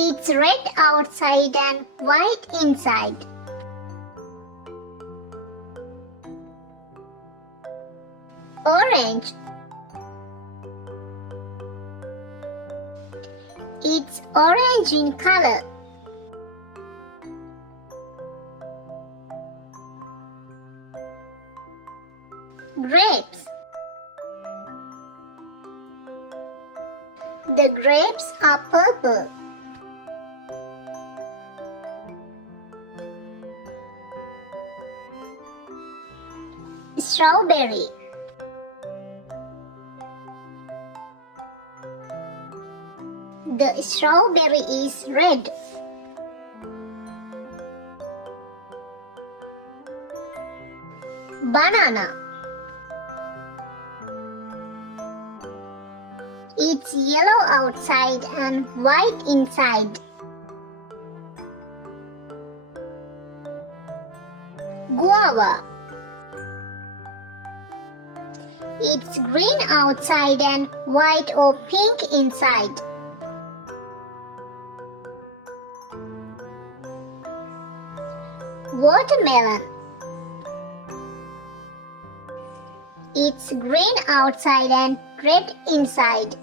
It's red outside and white inside. Orange. It's orange in color. Grapes. The grapes are purple. Strawberry. The strawberry is red. Banana. It's yellow outside and white inside. Guava. It's green outside and white or pink inside. Watermelon. It's green outside and red inside.